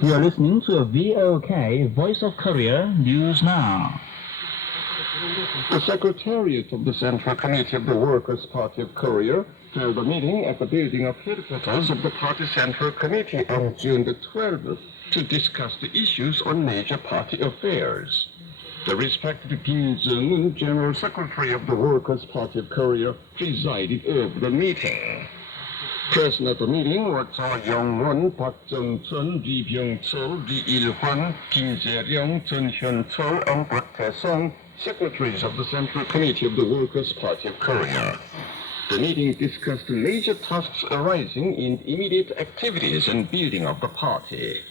You are listening to a VOK Voice of Korea News Now. The Secretariat of the Central Committee of the Workers' Party of Korea held a meeting at the building of headquarters of the party Central Committee on June the 12th to discuss the issues on major party affairs. The respected Kim Jong-un, General Secretary of the Workers' Party of Korea, presided over the meeting. Present at the meeting were Cha Young-won, Park Jung-chun, Lee Byung-chul, Lee Il-hwan, Kim Jae-ryong, Chun Hyun-chul, and Park Tae-sung, secretaries of the Central Committee of the Workers' Party of Korea. The meeting discussed major tasks arising in immediate activities and building of the party.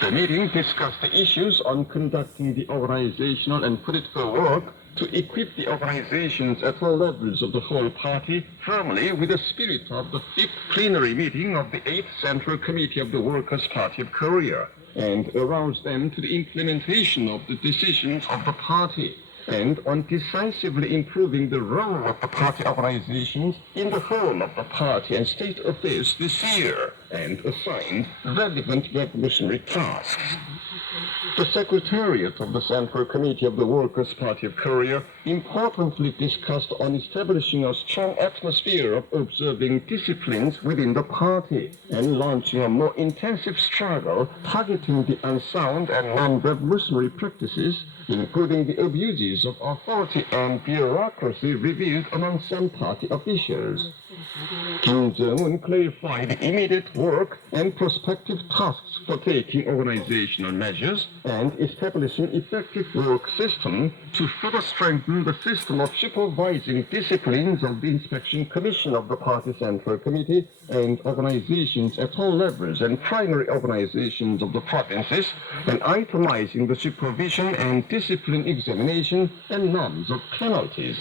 The meeting discussed the issues on conducting the organizational and political work to equip the organizations at all levels of the whole party firmly with the spirit of the 5th plenary meeting of the 8th Central Committee of the Workers' Party of Korea, and arouse them to the implementation of the decisions of the party, and on decisively improving the role of the party organizations in the whole of the party and state affairs this year, and assigned relevant revolutionary tasks. The Secretariat of the Central Committee of the Workers' Party of Korea importantly discussed on establishing a strong atmosphere of observing disciplines within the party and launching a more intensive struggle targeting the unsound and non-revolutionary practices, including the abuses of authority and bureaucracy revealed among some party officials. Kim Jong-un clarified the immediate work and prospective tasks for taking organizational measures and establishing effective work system to further strengthen the system of supervising disciplines of the Inspection Commission of the Party Central Committee and organizations at all levels and primary organizations of the provinces, and itemizing the supervision and discipline examination and norms of penalties.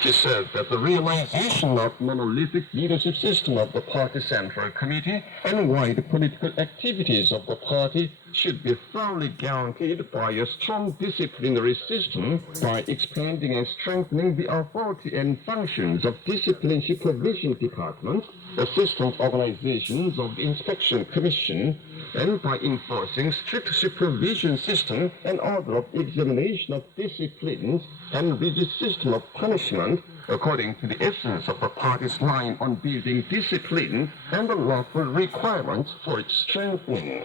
He said that the realization of monolithic leadership system of the Party Central Committee and wide political activities of the party should be thoroughly guaranteed by a strong disciplinary system by expanding and strengthening the authority and functions of discipline supervision departments, assistant organizations of the Inspection Commission, and by enforcing strict supervision system and order of examination of disciplines and rigid system of punishment according to the essence of the party's line on building discipline and the lawful requirements for its strengthening.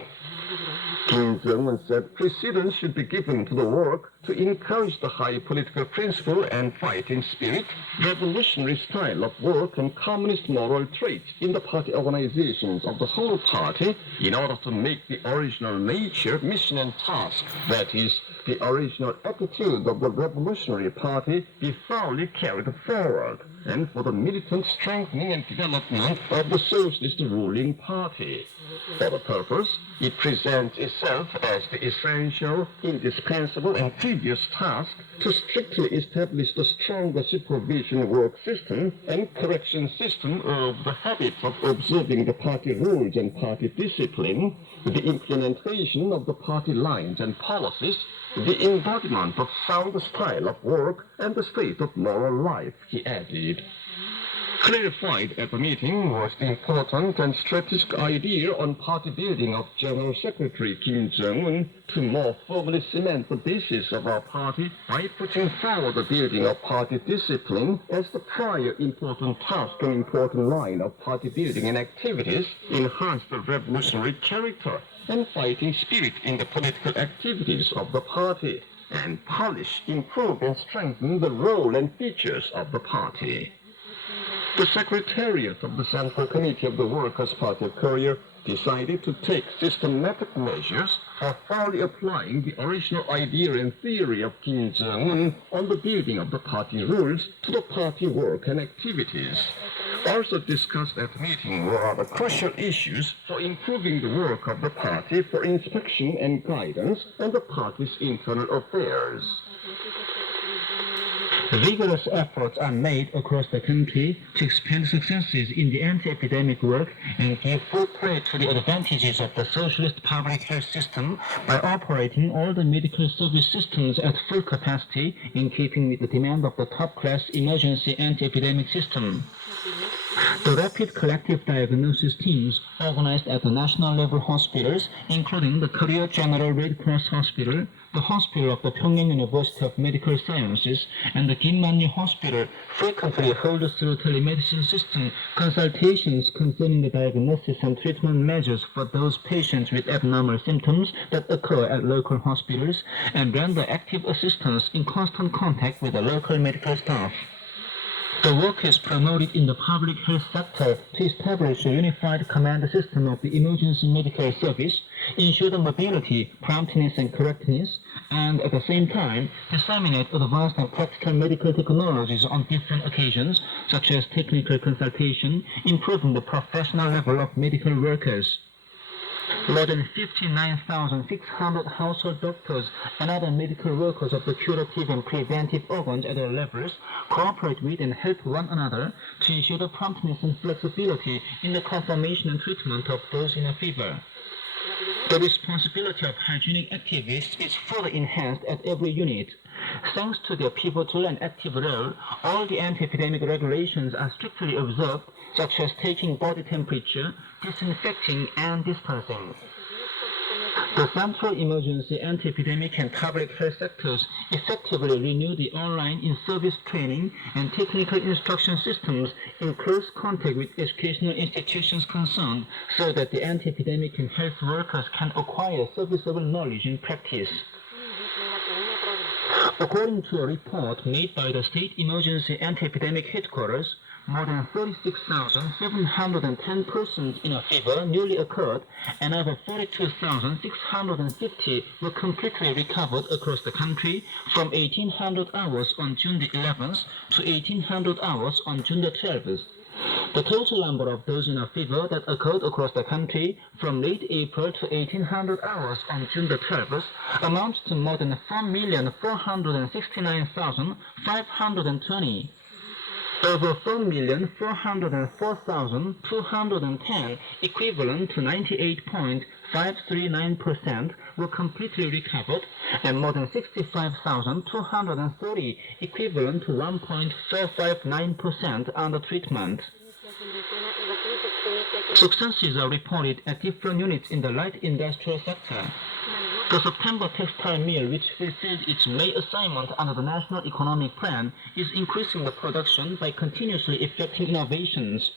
Kim Jong-un said precedence should be given to the work to encourage the high political principle and fighting spirit, revolutionary style of work, and communist moral traits in the party organizations of the whole party in order to make the original nature, mission, and task, that is, the original attitude of the revolutionary party, be thoroughly carried forward, and for the militant strengthening and development of the socialist ruling party. For the purpose, it presents itself as the essential, indispensable, and tedious task to strictly establish the stronger supervision work system and correction system of the habits of observing the party rules and party discipline, the implementation of the party lines and policies, the embodiment of sound style of work, and the state of moral life, he added. Clarified at the meeting was the important and strategic idea on party building of General Secretary Kim Jong-un to more firmly cement the basis of our party by putting forward the building of party discipline as the prior important task and important line of party building and activities, enhance the revolutionary character and fighting spirit in the political activities of the party, and polish, improve, and strengthen the role and features of the party. The Secretariat of the Central Committee of the Workers' Party of Korea decided to take systematic measures for thoroughly applying the original idea and theory of Kim Jong-un on the building of the party rules to the party work and activities. Also discussed at the meeting were the crucial issues for improving the work of the party for inspection and guidance and the party's internal affairs. Vigorous efforts are made across the country to expand successes in the anti-epidemic work and give full play to the advantages of the socialist public health system by operating all the medical service systems at full capacity in keeping with the demand of the top-class emergency anti-epidemic system. The rapid collective diagnosis teams organized at the national level hospitals, including the Korea General Red Cross Hospital, the Hospital of the Pyongyang University of Medical Sciences, and the Kinmanyu Hospital, frequently hold through telemedicine system consultations concerning the diagnosis and treatment measures for those patients with abnormal symptoms that occur at local hospitals, and render active assistance in constant contact with the local medical staff. The work is promoted in the public health sector to establish a unified command system of the emergency medical service, ensure the mobility, promptness, and correctness, and at the same time disseminate advanced and practical medical technologies on different occasions, such as technical consultation, improving the professional level of medical workers. More than 59,600 household doctors and other medical workers of the curative and preventive organs at all levels cooperate with and help one another to ensure the promptness and flexibility in the confirmation and treatment of those in a fever. The responsibility of hygienic activists is further enhanced at every unit. Thanks to their pivotal and active role, all the anti-epidemic regulations are strictly observed, such as taking body temperature, disinfecting, and distancing. The Central Emergency, Anti-Epidemic, and Public Health sectors effectively renew the online in-service training and technical instruction systems in close contact with educational institutions concerned, so that the anti-epidemic and health workers can acquire serviceable knowledge and practice. According to a report made by the State Emergency Anti-Epidemic Headquarters, more than 36,710 persons in a fever newly occurred, and over 42,650 were completely recovered across the country from 1,800 hours on June the 11th to 1,800 hours on June the 12th. The total number of those in a fever that occurred across the country from late April to 1,800 hours on June the 12th amounts to more than 4,469,520. Over 4,404,210, equivalent to 98.539%, were completely recovered, and more than 65,230, equivalent to 1.459%, under treatment. Successes are reported at different units in the light industrial sector. The September textile mill, which fulfilled its May assignment under the National Economic Plan, is increasing the production by continuously effecting innovations.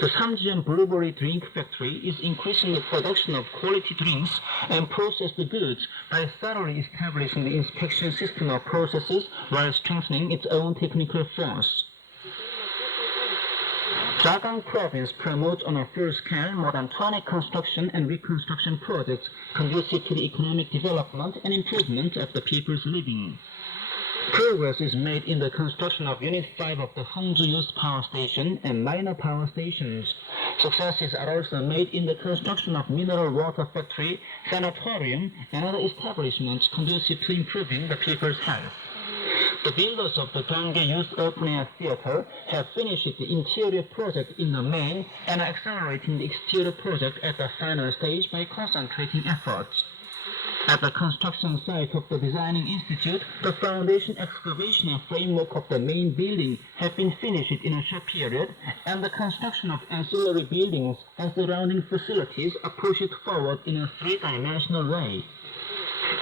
The Samjian Blueberry Drink Factory is increasing the production of quality drinks and processed goods by thoroughly establishing the inspection system of processes while strengthening its own technical force. Jagang Province promotes on a full scale more than 20 construction and reconstruction projects conducive to the economic development and improvement of the people's living. Progress is made in the construction of Unit 5 of the Hongju Youth Power Station and minor power stations. Successes are also made in the construction of mineral water factory, sanatorium, and other establishments conducive to improving the people's health. The builders of the Gangga Youth Open Air Theater have finished the interior project in the main and are accelerating the exterior project at the final stage by concentrating efforts. At the construction site of the Designing Institute, the foundation excavation and framework of the main building have been finished in a short period, and the construction of ancillary buildings and surrounding facilities are pushed forward in a three-dimensional way.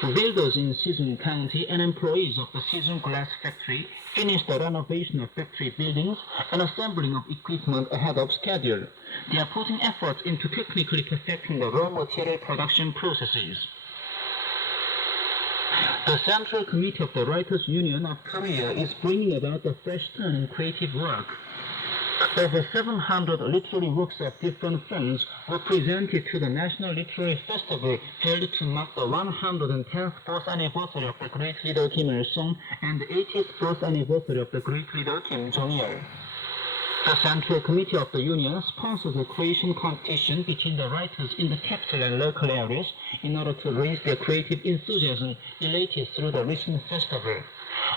Builders in Sijun County and employees of the Sijun Glass Factory finished the renovation of factory buildings and assembling of equipment ahead of schedule. They are putting efforts into technically perfecting the raw material production processes. The Central Committee of the Writers' Union of Korea is bringing about a fresh turn in creative work. Over 700 literary works of different forms were presented to the National Literary Festival held to mark the 110th birth anniversary of the great leader Kim Il-sung and the 80th birth anniversary of the great leader Kim Jong-il. The Central Committee of the Union sponsors a creation competition between the writers in the capital and local areas in order to raise their creative enthusiasm elated through the recent festival.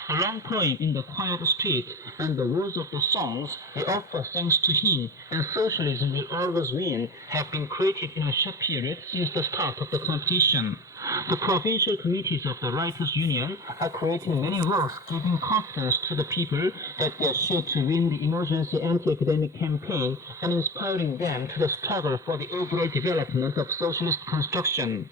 A long poem in the quiet street and the words of the songs, "We offer thanks to him" and "Socialism will always win" have been created in a short period since the start of the competition. The provincial committees of the Writers' Union are creating many works giving confidence to the people that they are sure to win the emergency anti-academic campaign and inspiring them to the struggle for the overall development of socialist construction.